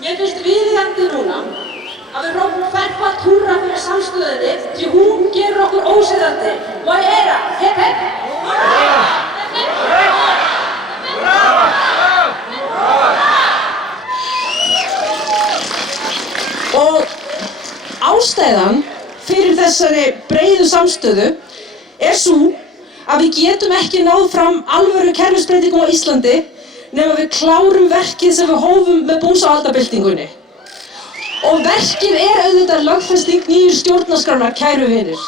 Mér finnst viðeigandi núna að við hrópum ferfalt húrra fyrir samstöðunni því hún gerir okkur ósigrandi. Moreira, hep hep! Og ástæðan fyrir þessari breiðu samstöðu sú að við getum ekki náð fram alvöru kerfisbreytingum á Íslandi nema við klárum verkið sem við hófum með búsáhaldabyltingunni. Og verkið auðvitað lögfesting nýju stjórnarskrárinnar, kæru vinir.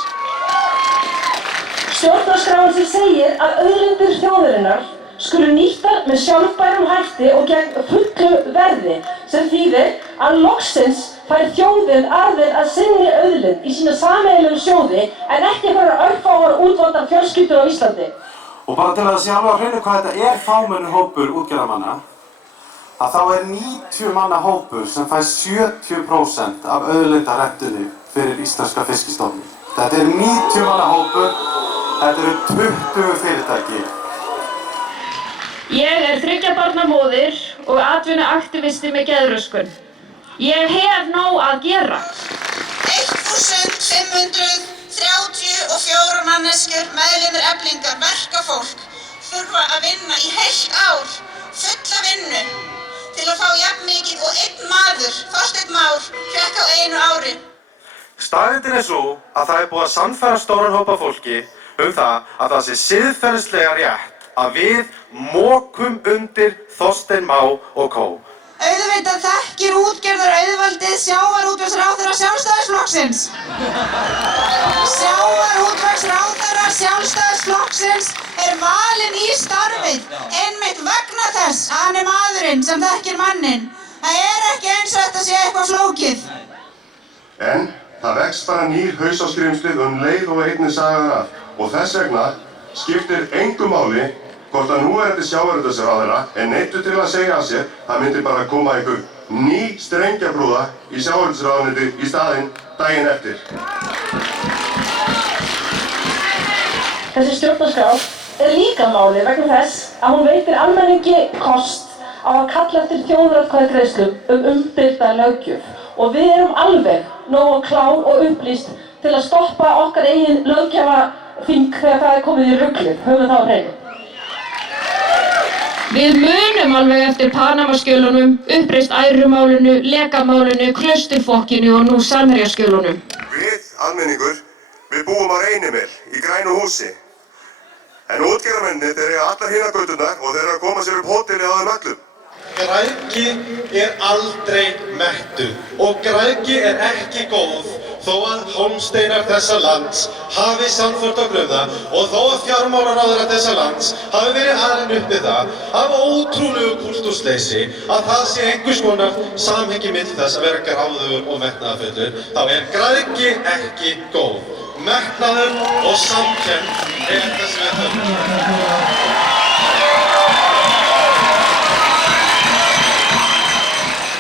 Stjórnarskráin sem segir að auðlindir þjóðarinnar skulu nýttar með sjálfbærum hætti og gegn fullu verði, sem þýðir að loksins fær þjóðin arðinn af sinni auðlind í sína sameiginlegu sjóði en ekki einhverjar örfáar útvaldar fjölskyldur á Íslandi. Og bara til að sjá alveg á hreinu hvað þetta fámennur hópur útgerðarmanna, að þá 90 manna hópur sem fær 70% af auðlindarentunni fyrir íslenska fiskistofninn. Þetta 90 manna hópur, þetta eru 20 fyrirtæki. Ég 3 barna móðir og atvinnuaktivisti með geðröskun. Ég hef nóg að gera. 1534 manneskjur, meðlimir Eflingar, verkafólk, þurfa að vinna í heilt ár, fulla vinnu, til að fá jafn mikið og einn maður, Þorsteinn Már, fékk á einu ári. Staðreyndin sú að það búið að sannfæra stóran hópa fólki það að það sé siðferðislega rétt að við mokum undir Þorstein Má og kó. Auðvitað þekkir útgerðarauðvaldið sjávarútvegsráðherra Sjálfstæðisflokksins. Sjávarútvegsráðherra Sjálfstæðisflokksins valinn í starfið einmitt vegna þess að hann maðurinn sem þekkir manninn. Það ekki eins og þetta sé eitthvað flókið. En það vex bara nýr hausaskrimslið leið og einnig sagaðar af og þess vegna skiptir engu máli hvort að núverandi sjávarútvegsráðherra neyddur til að segja af sér, það myndi bara koma einhver ný strengjabrúða í sjávarútvegsráðuneyti í staðinn daginn eftir. Þessi stjórnarskrá líka máli vegna þess að hún veitir almenningi kost á að kalla eftir þjóðaratkvæðagreiðslum umdeilda löggjöf. Og við erum alveg nógu klár og upplýst til að stoppa okkar eigin löggjafarþing þegar það komið í ruglið. Höfum það á hreinu. Við munum alveg eftir Panama-skjölunum, uppreist ærumálinu, lekamálinu, klausturfokkinu og nú Samherjaskjölunum. Við, almenningur, við búum á Reynimel í grænu húsi. En útgerðarmennirnir, þeir eiga allar hinar göturnar og þeir eru að koma sér upp hóteli á þeim öllum. Græðgi aldrei mettuð og græðgi ekki góð þó að hólmsteinar þessa lands hafi sannfært á gröfða og þó að fjármálaráðherra þessa lands hafi verið alinn upp við það af ótrúlegu kúltúrsleysi að það sé einhvers konar samhengi milli þess að vera gráðugur og metnaðarfullur, þá græðgi ekki góð. Metnaður og samkennd það sem við höfum.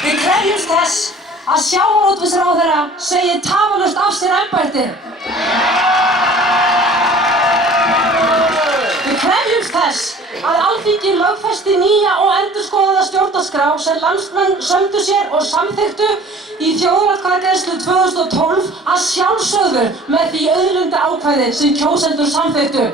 Við krefjumst þess að sjávarútvegsráðherra segi tafarlaust af sér embætti. Við krefjumst þess að Alþingi lögfesti nýja og endurskoðaða stjórnarskrá sem landsmenn sömdu sér og samþykktu í þjóðaratkvæðagreiðslu 2012 að sjálfsögðu með því auðlindaákvæði sem kjósendur samþykktu.